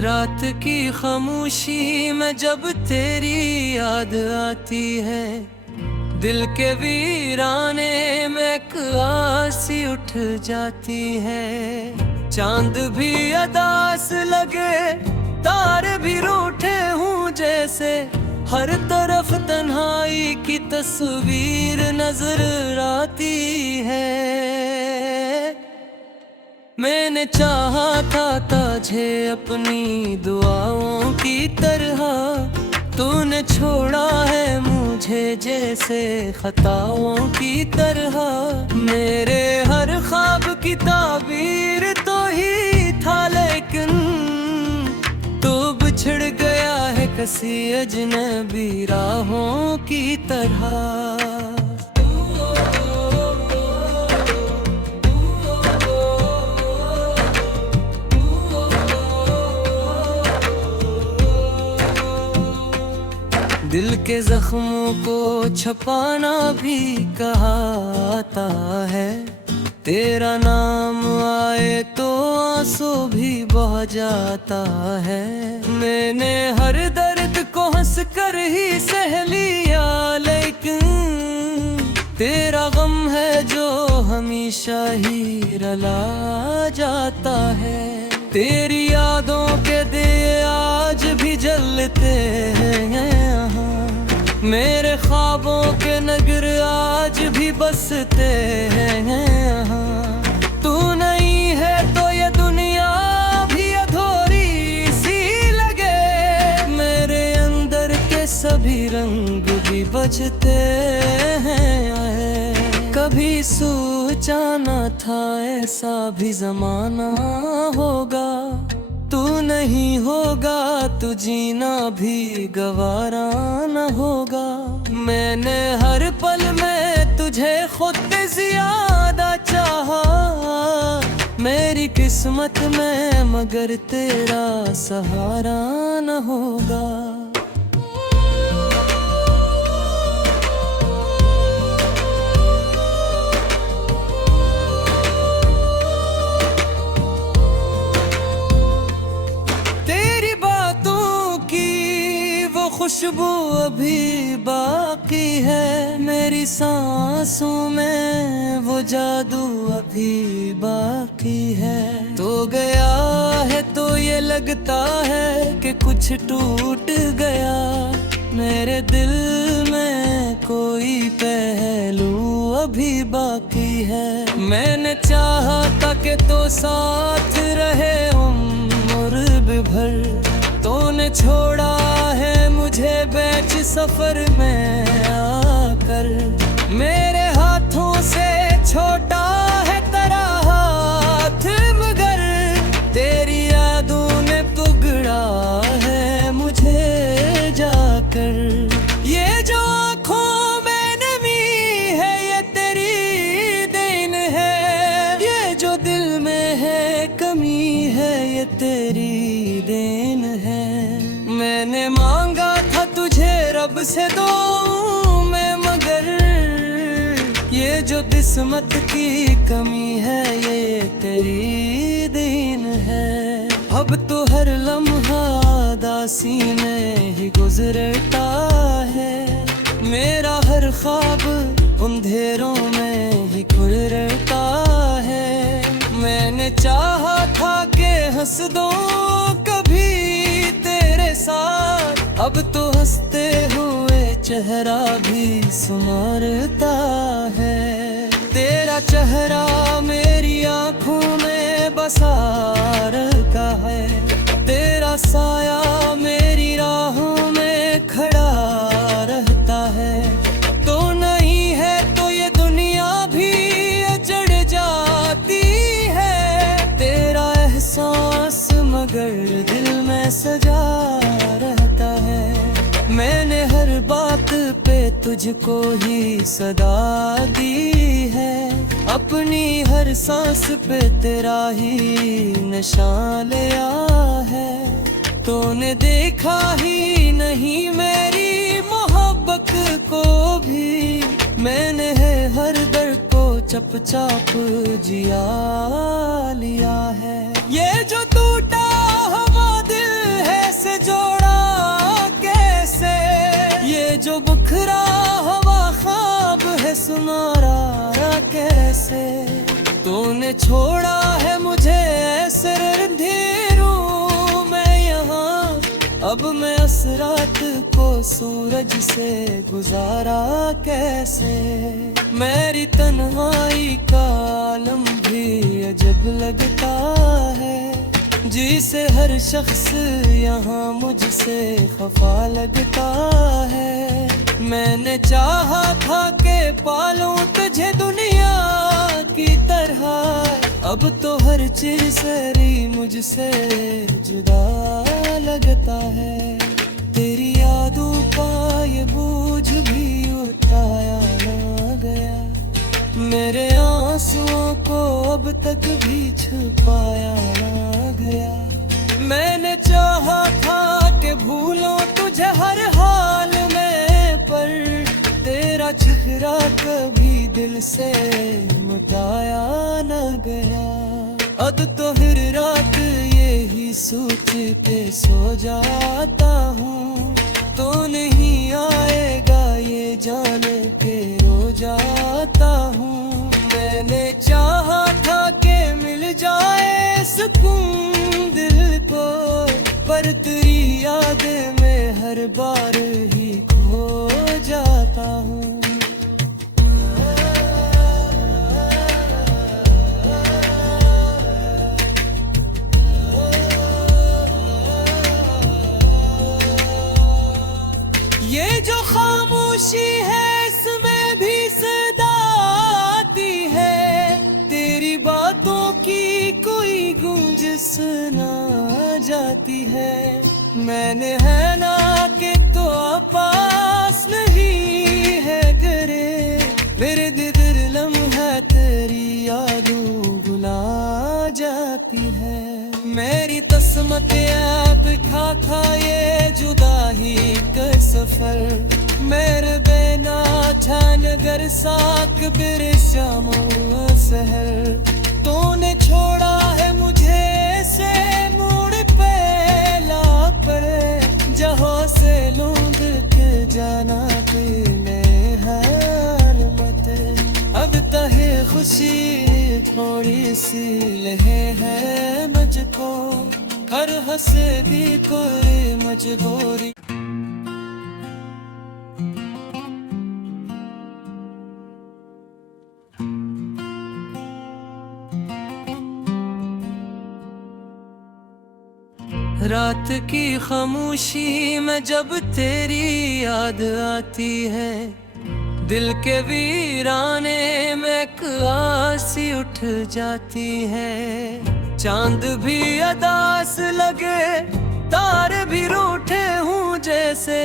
रात की खामोशी में जब तेरी याद आती है, दिल के वीराने में एक आसी उठ जाती है। चांद भी अदास लगे, तारे भी रूठे हूँ जैसे, हर तरफ तन्हाई की तस्वीर नजर आती है। मैंने चाहा था तुझे अपनी दुआओं की तरह, तूने छोड़ा है मुझे जैसे खताओं की तरह। मेरे हर ख्वाब की ताबीर तो ही था, लेकिन तू बिछड़ गया है किसी अजनबी राहों की तरह। दिल के जख्मों को छपाना भी कहाता है, तेरा नाम आए तो आंसू भी बह जाता है। मैंने हर दर्द को हंस कर ही सह लिया, लेकिन तेरा गम है जो हमेशा ही रुला जाता है। तेरी यादों के दिए आज भी जलते हैं, मेरे ख्वाबों के नगर आज भी बसते हैं। तू नहीं है तो ये दुनिया भी अधूरी सी लगे, मेरे अंदर के सभी रंग भी बचते हैं। कभी सोचा न था ऐसा भी जमाना होगा, तू नहीं होगा तो जीना भी गवारा न होगा। मैंने हर पल में तुझे खुद से ज्यादा चाहा, मेरी किस्मत में मगर तेरा सहारा न होगा। खुशबू अभी बाकी है, मेरी सांसों में वो जादू अभी बाकी है। तो गया है तो ये लगता है कि कुछ टूट गया, मेरे दिल में कोई पहलू अभी बाकी है। मैंने चाहा था कि तो साथ रहे उम्र भर, तूने छोड़ा है मुझे बीच सफर में आकर। मेरे हाथों से छोटा है तेरा हाथ, मगर तेरी यादों ने पकड़ा है मुझे जाकर। ये जो आँखों में नमी है ये तेरी देन है, ये जो दिल में है कमी है ये तेरी देन है। मैंने मांगा था तुझे रब से दो मैं, मगर ये जो किस्मत की कमी है ये तेरी देन है। अब तो हर लम्हा दासी में ही गुजरता है, मेरा हर ख्वाब अंधेरों में ही गुजरता है। मैंने चाहा था कि हंस दो कभी तेरे साथ, अब तो हंसते हुए चेहरा भी सुमारता है। तेरा चेहरा मेरी आँखों में बसा रखा है, तेरा साया मेरी राहों में खड़ा रहता है। तो नहीं है तो ये दुनिया भी चढ़ जाती है, तेरा एहसास मगर दिल में सजा रहता है। मैंने हर बात पे तुझको ही सदा दी है, अपनी हर सांस पे तेरा ही निशान लिया है। तूने देखा ही नहीं मेरी मोहब्बत को भी, मैंने है हर दर्द को चपचाप जिया लिया है। ये जो टूटा हवा दिल से जोड़ा कैसे, ये जो बुखरा हुआ ख्वाब है सुनारा कैसे। तूने छोड़ा है मुझे ऐसे अंधेरों में यहाँ, अब मैं असरात को सूरज से गुजारा कैसे। मेरी तन्हाई का आलम भी अजब लगता है, जिसे हर शख्स यहाँ मुझसे खफा लगता है। मैंने चाहा था कि पालूं तुझे दुनिया की तरह, अब तो हर चीज सारी मुझसे जुदा लगता है। तेरी यादों का ये बोझ भी उठाया ना गया, मेरे आंसुओं को अब तक भी छुपाया ना गया। मैंने चाहा था कि भूलों तुझे हर हाल में, पर तेरा चेहरा कभी दिल से मिटाया न गया। अब तो हर रात यही सोचते सो जाता हूँ, तो नहीं आएगा ये जान के रो जाता हूँ। मैंने चाहा था कि मिल जाए सुकून दिल को, पर तेरी याद में हर बार ही खो जाता हूँ। ये जो खामोशी है इसमें भी सदा आती है, तेरी बातों की कोई गूंज सुना जाती है। मैंने है ना कि तो पास नहीं है करे, मेरे दिल लम्हा तेरी यादों बुला जाती है। मेरी तस्मत आप खा खा ये जुदाई का सफर, मेरे बिना नगर साक बिर शाम सहर। तूने छोड़ा है मुझे से मोड़ पहला पर, जहाँ से लूंद के जाना पीने हर मत। अब तहे खुशी थोड़ी सी लहे है मुझको, हर हंसे भी कोई मजबूरी। रात की खामोशी में जब तेरी याद आती है, दिल के वीराने में एक आसी उठ जाती है। चांद भी अदास लगे, तारे भी रूठे हूँ जैसे,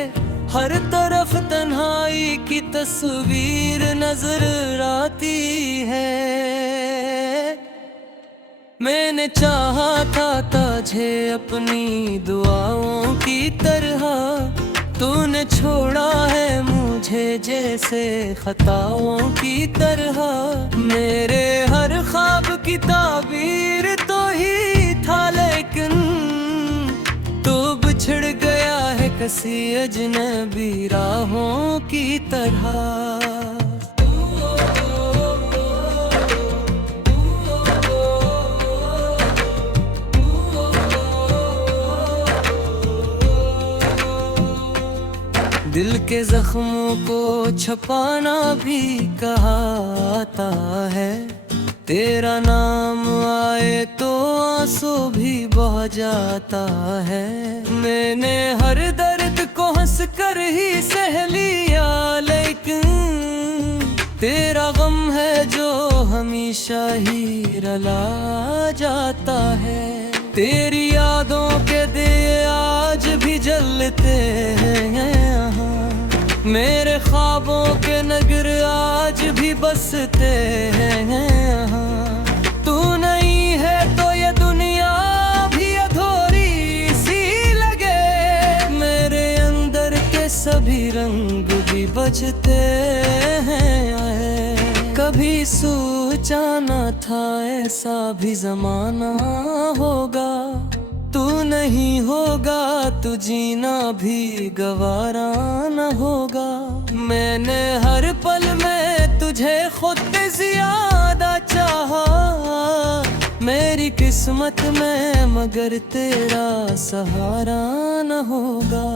हर तरफ तन्हाई की तस्वीर नजर आती है। मैंने चाहा था तुझे अपनी दुआओं की तरह, तूने छोड़ा है मुझे जैसे खताओं की तरह। मेरे हर ख्वाब की ताबीर तो ही था, लेकिन तू बिछड़ गया है किसी अजनबी राहों की तरह। दिल के जख्मों को छपाना भी कहाता है, तेरा नाम आए तो आंसू भी बह जाता है। मैंने हर दर्द को हंस कर ही सह लिया, लेकिन तेरा गम है जो हमेशा ही रला जाता है। तेरी यादों के दिए आज भी जलते हैं यहाँ, मेरे ख्वाबों के नगर आज भी बसते हैं यहाँ। तू नहीं है तो ये दुनिया भी अधूरी सी लगे, मेरे अंदर के सभी रंग भी बजते हैं। कभी सोचा न था ऐसा भी जमाना होगा, तू नहीं होगा तो जीना भी गवारा न होगा। मैंने हर पल में तुझे खुद से ज्यादा चाहा, मेरी किस्मत में मगर तेरा सहारा न होगा।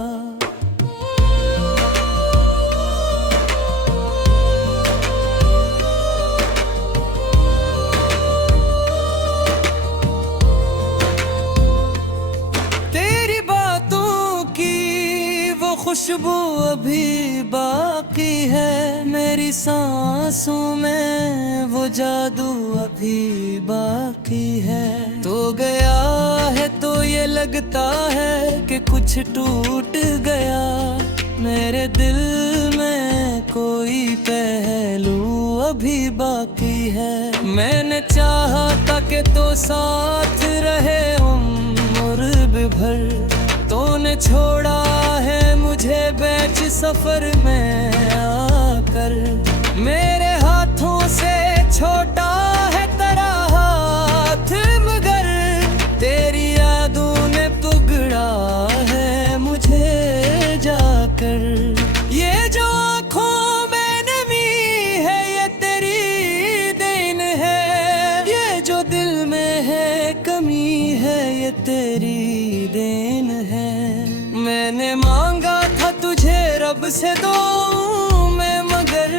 खुशबू अभी बाकी है, मेरी सांसों में वो जादू अभी बाकी है। तो गया है तो ये लगता है कि कुछ टूट गया, मेरे दिल में कोई पहलू अभी बाकी है। मैंने चाहा था कि तो साथ रहे उम्र भर, तूने छोड़ा है मुझे बीच सफर में आकर। मेरे हाथों से छोटा है तेरा हाथ मगर, तेरी यादों ने पकड़ा है मुझे जाकर। ये जो आँखों में नमी है ये तेरी देन है, ये जो दिल में है कमी है ये तेरी देन है। मैंने मांगा था तुझे रब से दो मैं मगर,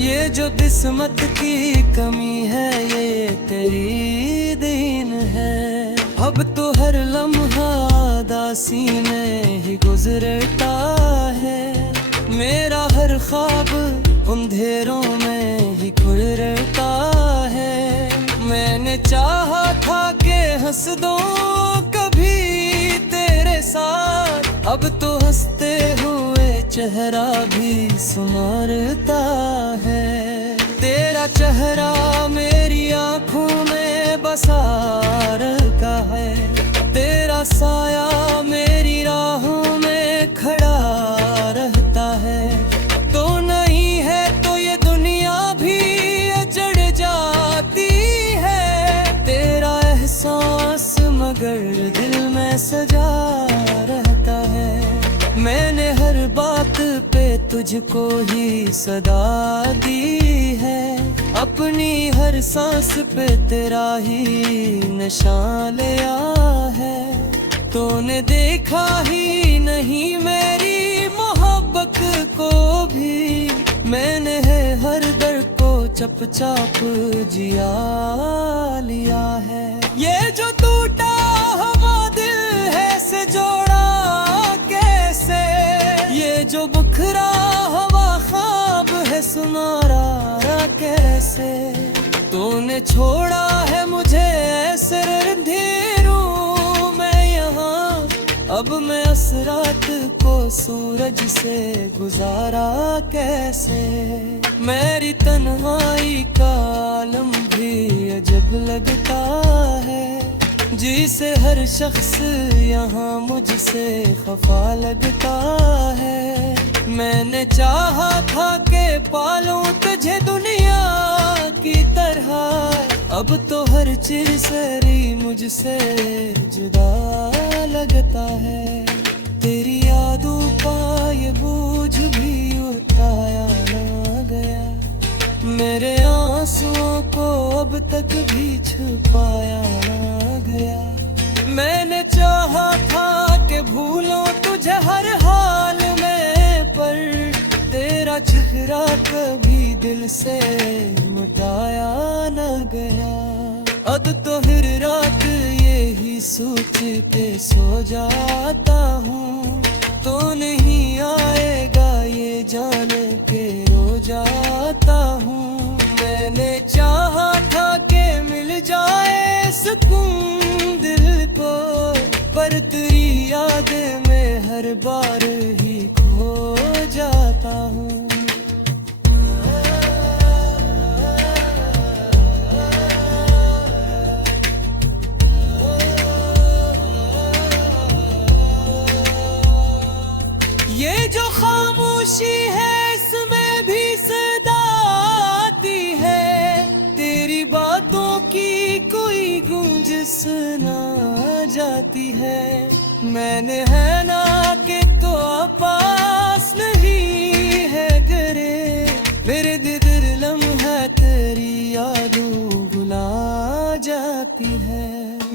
ये जो किस्मत की कमी है ये तेरी देन है। अब तो हर लम्हा दासी में ही गुजरता है, मेरा हर ख्वाब अंधेरों में ही खुलता है। मैंने चाहा था कि हंस दो कभी तेरे साथ, अब तो हंसते हुए चेहरा भी सुनारता है। तेरा चेहरा मेरी आँखों में बसा रखा है, तेरा साया मेरी राहों में खड़ा रहता है। तो नहीं है तो ये दुनिया भी चढ़ जाती है, तेरा एहसास मगर दिल में सजा रहता है। मैंने हर बात पे तुझको ही सदा दी है, अपनी हर सांस पे तेरा ही निशान लिया है। तूने देखा ही नहीं मेरी मोहब्बत को भी, मैंने है हर दर्द को चुपचाप जिया लिया है। ये जो टूटा हुआ दिल है से जोड़ा कैसे, ये जो बुखरा हुआ ख्वाब है सुनारा कैसे। तूने छोड़ा है मुझे ऐसे अंधेरों में यहाँ, अब मैं उस रात को सूरज से गुजारा कैसे। मेरी तन्हाई का आलम भी अजब लगता है, जिसे हर शख्स यहाँ मुझसे खफा लगता है। मैंने चाहा था कि पालूं तुझे दुनिया की तरह, अब तो हर चीज सारी मुझसे जुदा लगता है। तेरी यादों का ये बोझ भी उठाया ना गया, मेरे आंसुओं को अब तक भी छुपाया ना गया। मैंने चाहा था कि भूलूं तुझे हर हाल में, पर तेरा चेहरा कभी दिल से मिटाया न गया। अब तो हर रात यही सोच के सो जाता हूँ, तो नहीं आएगा ये जान के रो जाता हूँ। मैंने चाहा था कि मिल जाए सुकून दिल को, पर तेरी याद में हर बार ही खो जाता हूँ। ये जो खामोशी है इसमें भी सदा आती है, तेरी बातों की कोई गूंज सुना मैंने है ना कि तो पास नहीं है करे, मेरे दिल लम्हा तेरी यादों बुला जाती है।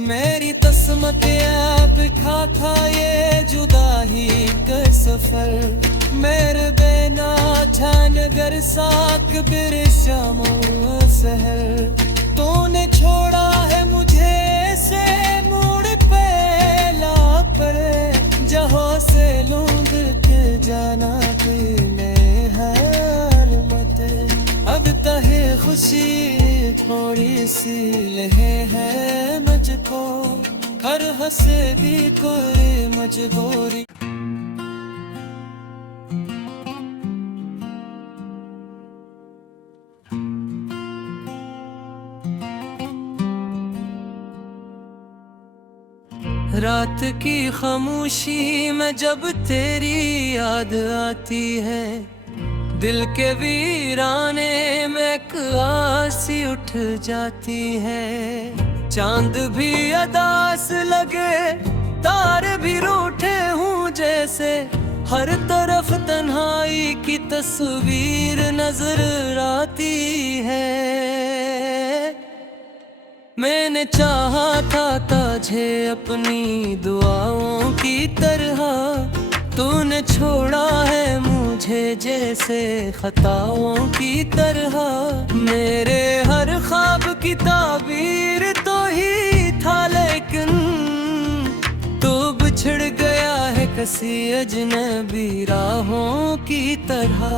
मेरी तस्मत आप खा ये जुदाई का सफर, मेरे बेना छान गर साक बिर शामो सहर। तूने छोड़ा है मुझे से मुड़ पहला पर, जहाँ से लूंद के जाना पीने हर मत। अब तहे खुशी थोड़ी सी लहे है मुझको, हर हंसे भी कोई मजबूरी। रात की खामोशी में जब तेरी याद आती है, दिल के वीराने में एक आसी उठ जाती है। चांद भी अदास लगे, तारे भी रूठे हूँ जैसे, हर तरफ तन्हाई की तस्वीर नजर आती है। मैंने चाहा था तुझे अपनी दुआओं की तरह, तूने छोड़ा है मुझे जैसे खताओं की तरह। मेरे हर ख्वाब की ताबीर तो ही था, लेकिन तू बिछड़ गया है किसी अजनबी राहों की तरह।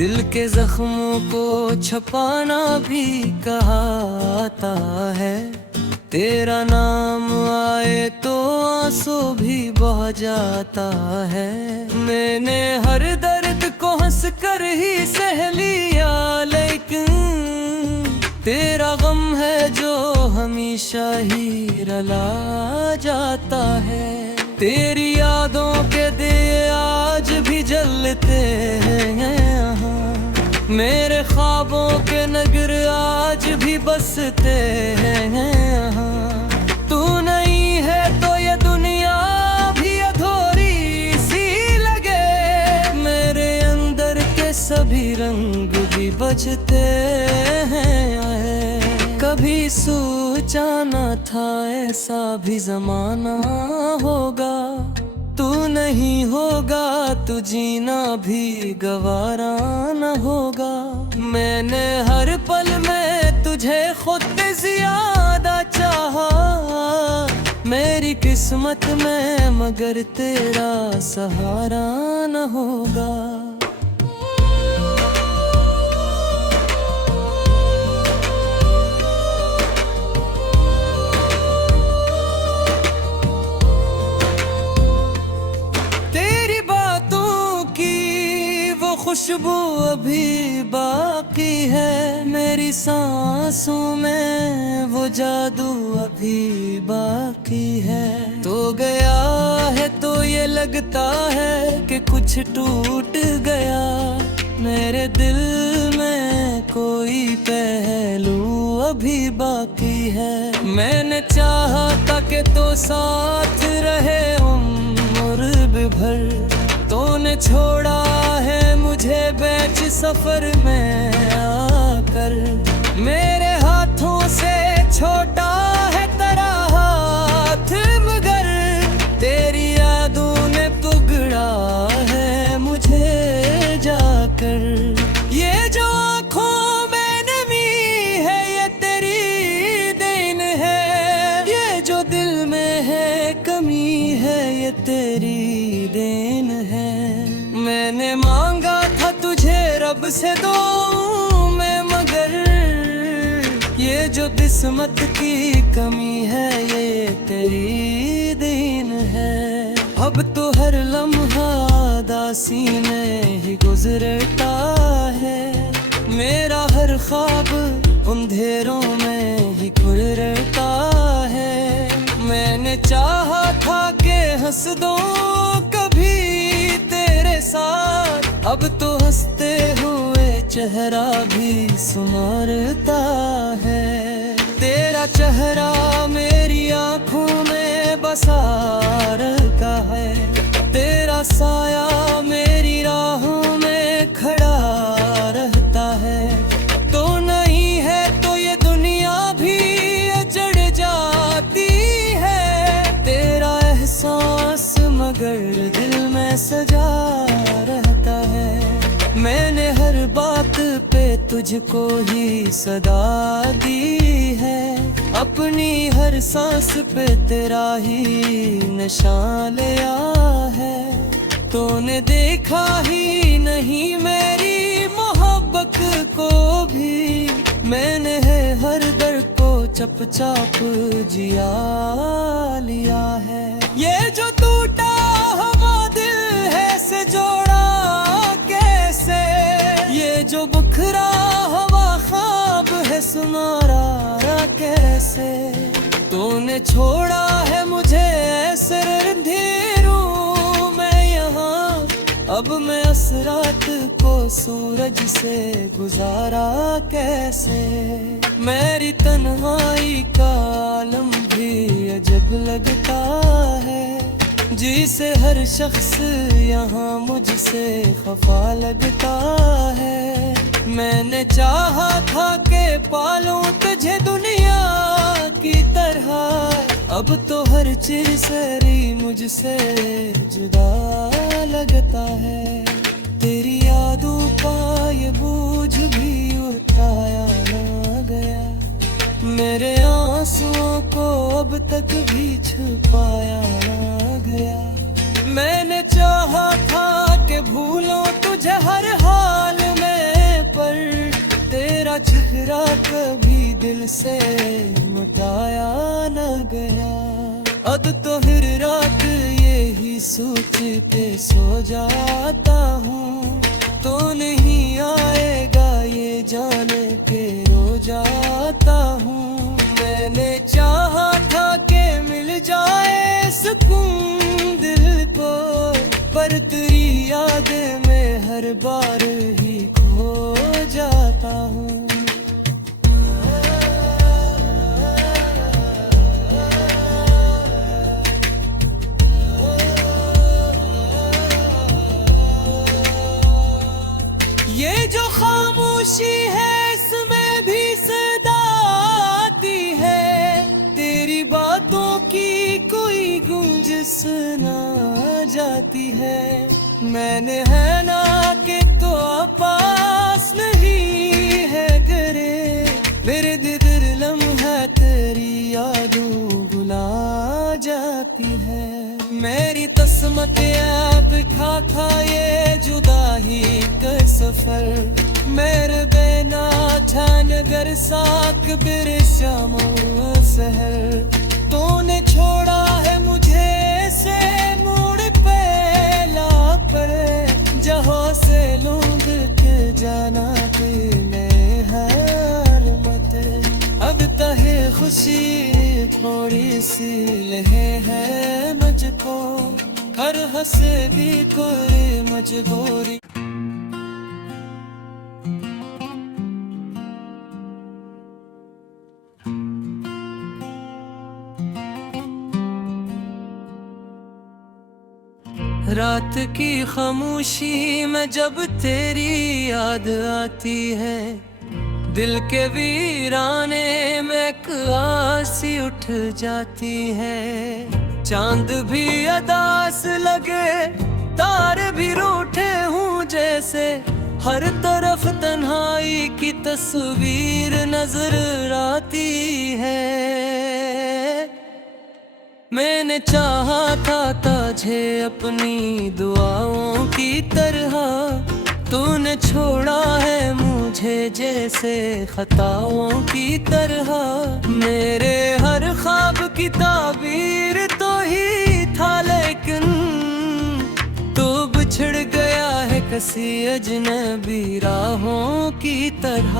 दिल के जख्मों को छपाना भी कहाता है, तेरा नाम आए तो आंसू भी बह जाता है। मैंने हर दर्द को हंस कर ही सह लिया, लेकिन तेरा गम है जो हमेशा ही रला जाता है। तेरी यादों के दिए आज भी जलते हैं, मेरे ख्वाबों के नगर आज भी बसते हैं। तू नहीं है तो ये दुनिया भी अधूरी सी लगे, मेरे अंदर के सभी रंग भी बचते हैं। कभी सोचा न था ऐसा भी जमाना होगा, तू नहीं होगा तो जीना भी गवारा न होगा। मैंने हर पल में तुझे खुद से ज्यादा चाहा, मेरी किस्मत में मगर तेरा सहारा न होगा। खुशबू अभी बाकी है, मेरी सांसों में वो जादू अभी बाकी है। तो गया है तो ये लगता है कि कुछ टूट गया, मेरे दिल में कोई पहलू अभी बाकी है। मैंने चाहा था कि तो साथ रहे उम्र भर, तूने छोड़ा है मुझे बीच सफर में आकर। मेरे हाथों से छोटा है तेरा हाथ, मगर तेरी यादों ने पकड़ा है मुझे जाकर। ये जो आँखों में नमी है ये तेरी देन है, ये जो दिल में है कमी है ये तेरी देन है। मैंने मांगा था तुझे रब से दो मैं, मगर ये जो किस्मत की कमी है ये तेरी देन है। अब तो हर लम्हा दासी में ही गुजरता है, मेरा हर ख्वाब अंधेरों में ही खुलता है। मैंने चाहा था कि हंस दो कभी तेरे साथ। अब तो हंसते हुए चेहरा भी सुमारता है। तेरा चेहरा मेरी आंखों में बसा रहता है। तेरा साया मेरी राहों में खड़ा रहता है। तो नहीं है तो ये दुनिया भी जड़ जाती है। तेरा एहसास मगर दिल में सजा रहता है। मैंने हर बात पे तुझको ही सदा दी है। अपनी हर सांस पे तेरा ही निशान लिया है। तूने देखा ही नहीं मेरी मोहब्बत को भी। मैंने है हर दर्द को चप चाप जिया लिया है। ये जो टूटा हुआ दिल है से जोड़ा कैसे। ये जो बुखरा हुआ ख्वाब है सुनारा कैसे। तूने छोड़ा है मुझे ऐसे अंधेरों में यहाँ। अब मैं असरात को सूरज से गुजारा कैसे। मेरी तन्हाई का आलम भी अजब लगता है। जिसे हर शख्स यहाँ मुझसे खफा लगता है। मैंने चाहा था कि पालूं तुझे दुनिया की तरह। अब तो हर चिरसरी मुझसे जुदा लगता है। तेरी यादों का ये बोझ भी उठाया ना गया। मेरे आंसुओं को अब तक भी छुपाया ना गया। मैंने चाहा था कि भूलों तुझे हर हाल में, पर तेरा चेहरा कभी दिल से मिटाया न गया। अब तो हर रात यही सोचते सो जाता हूँ। तो नहीं आएगा ये जान के रो जाता हूँ। मैंने चाहा था कि मिल जाए सुकून दिल को, पर तेरी याद में हर बार ही खो जाता हूँ। ये जो खामोशी है इसमें भी सदा आती है। तेरी बातों की कोई गूंज सुना जाती है। मैंने है ना कि तो पास नहीं है करे। मेरे दिल लम्हा तेरी यादों बुला जाती है। मेरी तस्मत आप खा खा ये जुदाई का सफर। मेरे बेना नगर साक बिर शाम सहर। तूने छोड़ा है मुझे से मोड़ पहला पर, जहाँ से लूंद के जाना तूने हर मत। अब तहे खुशी थोड़ी सी लहे है मुझको, हर हंसे भी कोई मजबूरी। रात की खामोशी में जब तेरी याद आती है, दिल के वीराने में एक आसी उठ जाती है। चांद भी अदास लगे, तारे भी रूठे हूँ जैसे, हर तरफ तन्हाई की तस्वीर नजर आती है। मैंने चाहा था तुझे अपनी दुआओं की तरह, तूने छोड़ा है मुझे जैसे खताओं की तरह। मेरे हर ख्वाब की ताबीर तो ही था, लेकिन तू बिछड़ गया है किसी अजनबी राहों की तरह।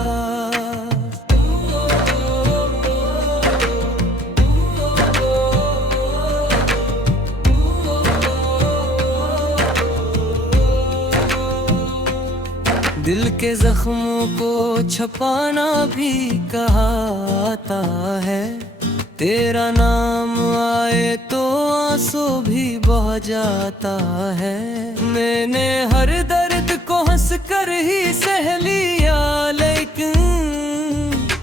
दिल के जख्मों को छपाना भी कहाता है। तेरा नाम आए तो आंसू भी बह जाता है। मैंने हर दर्द को हंस कर ही सह लिया, लेकिन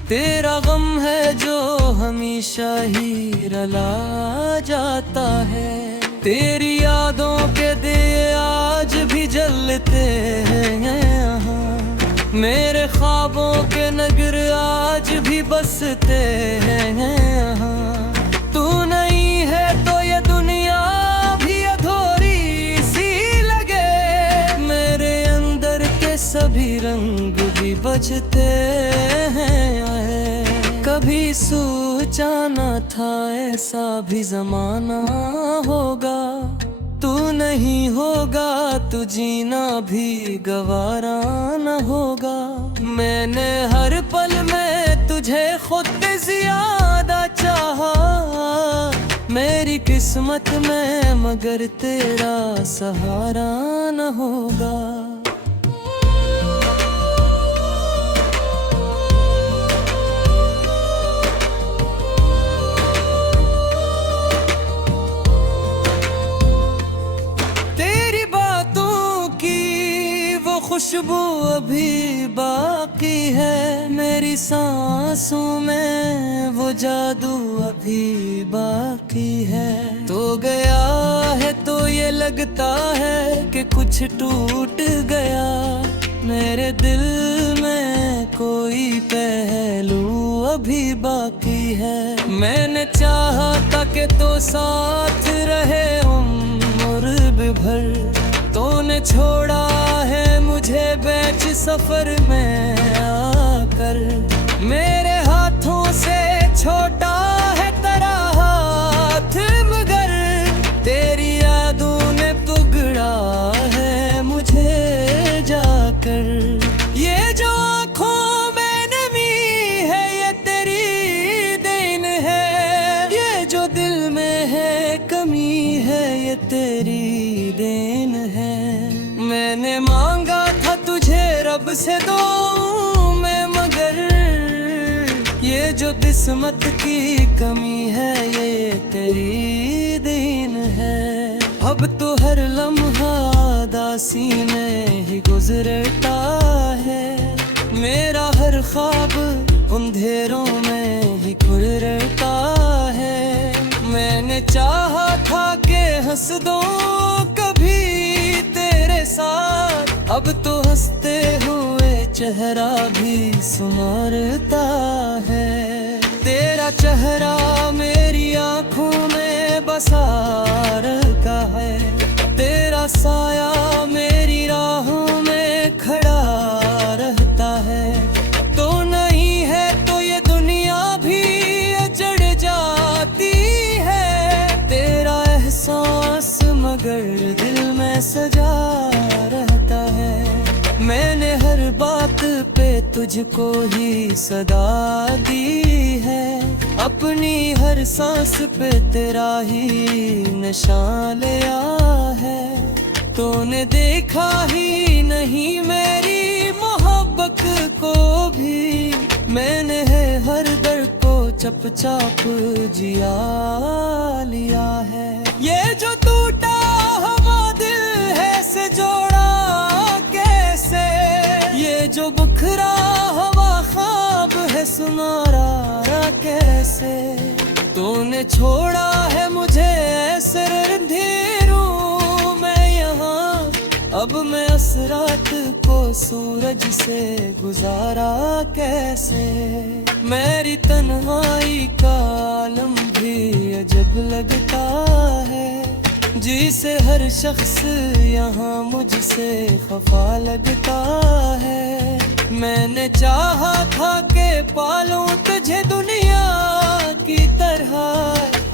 तेरा गम है जो हमेशा ही रला जाता है। तेरी यादों के दिए आज भी जलते हैं यहाँ, मेरे ख्वाबों के नगर आज भी बसते हैं यहाँ। तू नहीं है तो ये दुनिया भी अधूरी सी लगे, मेरे अंदर के सभी रंग भी बचते हैं। कभी सोचा न था ऐसा भी जमाना होगा, तू नहीं होगा तो जीना भी गवारा न होगा। मैंने हर पल में तुझे खुद से ज्यादा चाहा, मेरी किस्मत में मगर तेरा सहारा न होगा। खुशबू अभी बाकी है मेरी सांसों में, वो जादू अभी बाकी है। तो गया है तो ये लगता है कि कुछ टूट गया, मेरे दिल में कोई पहलू अभी बाकी है। मैंने चाहा था कि तो साथ रहे उम्र भर, तूने छोड़ा है मुझे बीच सफर में आकर। मेरे हाथों से छोटा है तेरा हाथ, मगर तेरी यादों ने टुकड़ा है मुझे जाकर। ये जो आँखों में नमी है ये तेरी देन है, ये जो दिल में है कमी है ये तेरी देन है। मैंने मांगा था तुझे रब से दो मैं, मगर ये जो किस्मत की कमी है ये तेरी देन है। अब तो हर लम्हा दासी में ही गुजरता है, मेरा हर ख्वाब अंधेरों में ही गुजरता है। मैंने चाहा था कि हंस दो कभी तेरे साथ, अब तो हंसते हुए चेहरा भी सुनारता है। तेरा चेहरा मेरी आंखों में बसा रखा है, तेरा साया मेरी राहों में खड़ा रहता है। तो नहीं है तो ये दुनिया भी चढ़ जाती है, तेरा एहसास मगर दिल में सजा रहता है। मैंने हर बात पे तुझको ही सदा दी है, अपनी हर सांस पे तेरा ही निशान लिया है। तूने देखा ही नहीं मेरी मोहब्बत को भी, मैंने है हर दर्द को चुपचाप जिया लिया है। ये जो टूटा हुआ दिल है से जोड़ा कैसे, ये जो बुखरा हुआ ख्वाब है सुनारा कैसे। तूने छोड़ा है मुझे ऐसे अंधेरों में यहाँ, अब मैं असरात को सूरज से गुजारा कैसे। मेरी तन्हाई का आलम भी अजब लगता है, जिसे हर शख्स यहाँ मुझसे खफा लगता है। मैंने चाहा था कि पालूं तुझे दुनिया की तरह,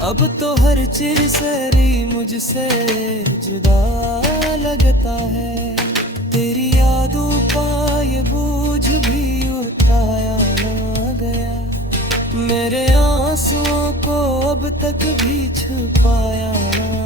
अब तो हर चीज सारी मुझसे जुदा लगता है। तेरी यादों का ये बोझ भी उठाया ना गया, मेरे आंसुओं को अब तक भी छुपाया ना